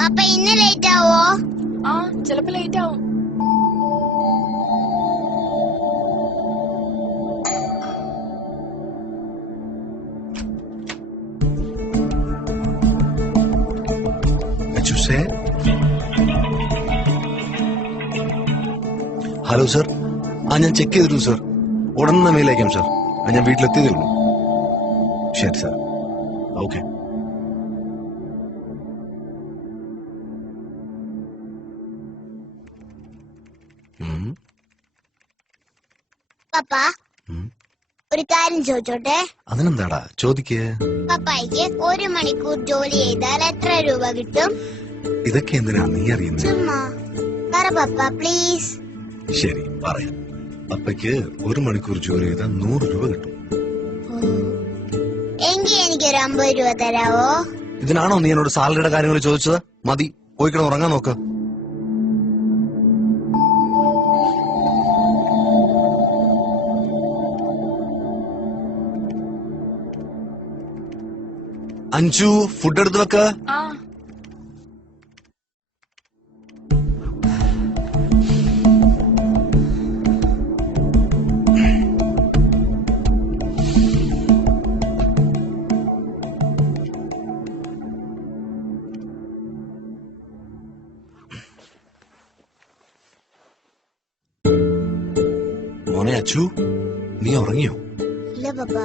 പപ്പ ഇന്ന് ലേറ്റ് ആവോ? ആ ചിലപ്പോ ലേറ്റ് ആവും. Hello sir. ഞാൻ ചെക്ക് ചെയ്തിരുന്നു സർ. ഉടനെ മെയിൽ അയക്കാം സർ. ഞാൻ വീട്ടിലെത്തിയതേ ഉള്ളൂ. ശരി സർ. ഓക്കെ. പപ്പ ഒരു കാര്യം ചോദിച്ചോട്ടെ? അതിനെന്താടാ, ചോദിക്കേ. പപ്പായിക്ക് 1 മണിക്കൂർ ജോലി ചെയ്താൽ എത്ര രൂപ കിട്ടും? ഇതൊക്കെ എന്തിനാ നീ അറിയുന്നത്? ചുമ്മാ പറ പപ്പ പ്ലീസ്. ശരി പറയാം. അപ്പയ്ക്ക് 1 മണിക്കൂർ ജോലി ചെയ്താൽ 100 രൂപ കിട്ടും. എങ്കിൽ എനിക്കൊരു 50 രൂപ തരാവോ? ഇതിനാണോ നീ എന്നോട് സാലറിയുടെ കാര്യങ്ങൾ ചോദിച്ചത്? മതി, പോയി കിടന്ന് ഉറങ്ങാൻ നോക്ക്. അഞ്ചു, ഫുഡ് എടുത്ത് വെക്ക. മോനെ അച്ചു, നീ ഉറങ്ങിയോ? ഇല്ല പപ്പ.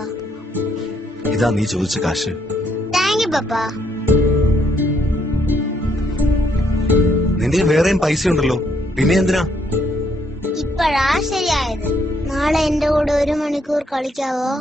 ഇതാ നീ ചോദിച്ച കാശ്. താങ്ക് യു പപ്പ. നിന്റെ വേറെയും പൈസ ഉണ്ടല്ലോ, പിന്നെ എന്തിനാ? ഇപ്പഴാ ശരിയായത്. നാളെ എന്റെ കൂടെ 1 മണിക്കൂർ കളിക്കാവോ?